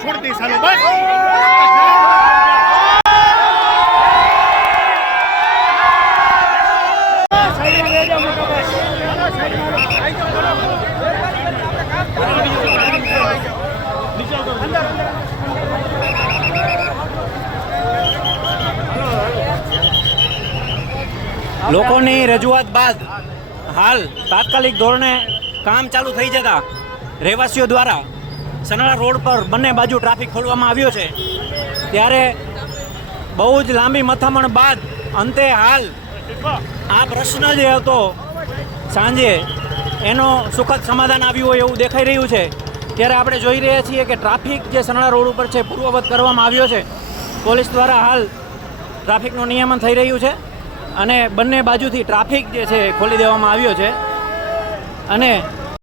છોડ દઈશ હાલો બસ લોકોની રજૂઆત બાદ હાલ તાત્કાલિક ધોરણે કામ ચાલુ થઈ જતા રહેવાસીઓ દ્વારા સનાળા રોડ પર બંને બાજુ ટ્રાફિક ખોલવામાં આવ્યો છે ત્યારે બહુ જ લાંબી મથામણ બાદ અંતે હાલ આ પ્રશ્ન જે હતો સાંજે એનો સુખદ સમાધાન આવ્યું હોય એવું દેખાઈ રહ્યું છે ત્યારે આપણે જોઈ રહ્યા છીએ કે ટ્રાફિક જે સનાળા રોડ ઉપર છે પૂર્વવત કરવામાં આવ્યો છે પોલીસ દ્વારા હાલ ટ્રાફિકનું નિયમન થઈ રહ્યું છે અને બંને બાજુથી ટ્રાફિક જે છે ખોલી દેવામાં આવ્યો છે અને